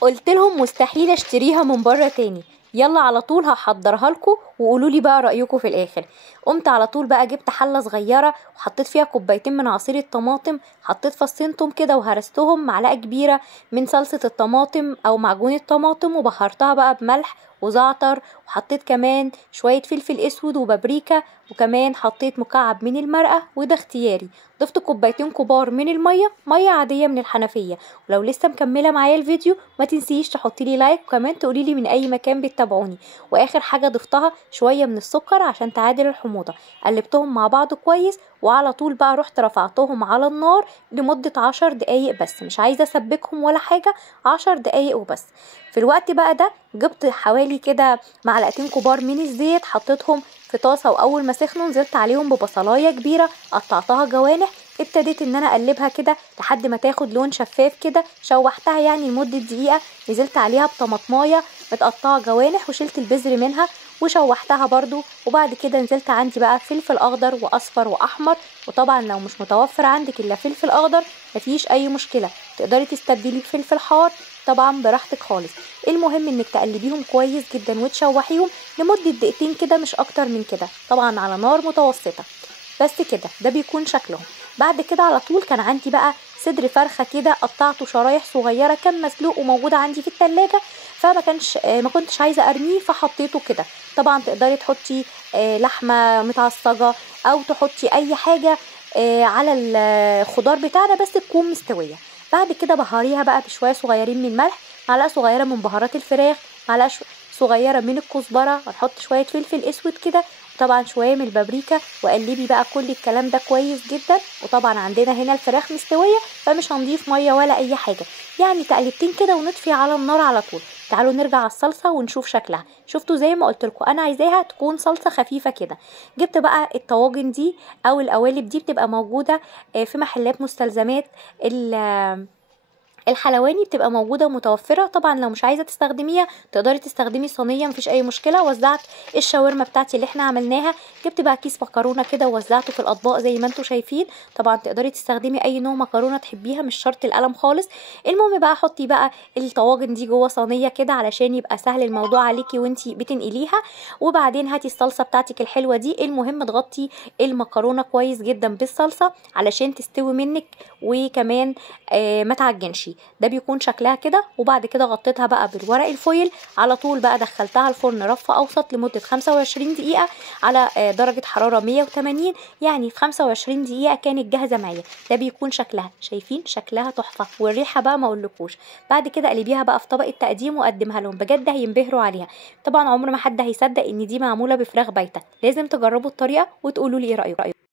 قلت لهم مستحيل اشتريها من بره تاني. يلا على طول هحضرها لكم وقولوا لي بقى رايكم في الاخر. قمت على طول بقى جبت حله صغيره وحطيت فيها كوبايتين من عصير الطماطم، حطيت فصين توم كده وهرستهم، معلقه كبيره من صلصه الطماطم او معجون الطماطم، وبهرتها بقى بملح وزعتر، وحطيت كمان شويه فلفل اسود وبابريكا، وكمان حطيت مكعب من المرقه وده اختياري. ضفت كوبايتين كبار من الميه، ميه عاديه من الحنفيه. ولو لسه مكمله معايا الفيديو ما تنسيش تحطي لي لايك، وكمان تقولي لي من اي مكان بتتابعوني. واخر حاجه ضفتها شويه من السكر عشان تعادل الحموضه. قلبتهم مع بعض كويس، وعلى طول بقى رحت رفعتهم على النار لمده 10 دقايق بس، مش عايزه اسبكهم ولا حاجه، 10 دقايق وبس. في الوقت بقى ده جبت حوالي كده معلقتين كبار من الزيت، حطيتهم في طاسه، واول ما سخنوا نزلت عليهم ببصلايه كبيره قطعتها جوانح. ابتديت ان انا اقلبها كده لحد ما تاخد لون شفاف كده، شوحتها يعني لمده دقيقه. نزلت عليها بطماطمايه متقطعه جوانح وشلت البذر منها وشوحتها برضو. وبعد كده نزلت عندي بقى فلفل اخضر واصفر واحمر، وطبعا لو مش متوفر عندك الا فلفل اخضر مفيش اي مشكله، تقدري تستبدلي بفلفل حار طبعا براحتك خالص. المهم انك تقلبيهم كويس جدا وتشوحيهم لمده دقيقتين كده، مش اكتر من كده، طبعا على نار متوسطه. بس كده ده بيكون شكلهم. بعد كده على طول كان عندي بقى صدر فرخه كده قطعته شرايح صغيره، كان مسلوق وموجود عندي في التلاجة، فما كانش ما كنتش عايزه ارميه فحطيته كده. طبعا تقدري تحطي لحمه متعصجه او تحطي اي حاجه على الخضار بتاعنا بس تكون مستويه. بعد كده بهاريها بقى بشويه صغيرين من الملح، معلقه صغيره من بهارات الفراخ، معلقه صغيره من الكزبره، ونحط شويه فلفل اسود كده، وطبعا شويه من البابريكا، وقلبي بقى كل الكلام ده كويس جدا. وطبعا عندنا هنا الفراخ مستويه فمش هنضيف ميه ولا اي حاجه، يعني تقلبتين كده ونطفي على النار على طول. تعالوا نرجع على الصلصه ونشوف شكلها. شفتوا زي ما قلت لكم انا عايزاها تكون صلصه خفيفه كده. جبت بقى الطواجن دي او القوالب دي، بتبقى موجوده في محلات مستلزمات الحلواني، بتبقى موجوده ومتوفره. طبعا لو مش عايزه تستخدميها تقدري تستخدمي صينيه، مفيش اي مشكله. وزعت الشاورما بتاعتي اللي احنا عملناها، جبت بقى كيس مكرونه كده ووزعته في الاطباق زي ما انتم شايفين. طبعا تقدري تستخدمي اي نوع مكرونه تحبيها، مش شرط القلم خالص. المهم بقى حطي بقى الطواجن دي جوه صينيه كده علشان يبقى سهل الموضوع عليكي وانتي بتنقليها. وبعدين هاتي الصلصه بتاعتك الحلوه دي، المهم تغطي المكرونه كويس جدا بالصلصه علشان تستوي منك، وكمان ما تعجنش. ده بيكون شكلها كده. وبعد كده غطيتها بقى بالورق الفويل على طول، بقى دخلتها الفرن رف اوسط لمده 25 دقيقه على درجه حراره 180، يعني في 25 دقيقه كانت جاهزه معايا. ده بيكون شكلها، شايفين شكلها تحفه، والريحه بقى ما اقولكوش. بعد كده قلبيها بقى في طبق التقديم وقدمها لهم، بجد هينبهروا عليها. طبعا عمر ما حد هيصدق ان دي معموله بفراخ بايته، لازم تجربوا الطريقه وتقولوا لي ايه رايكم.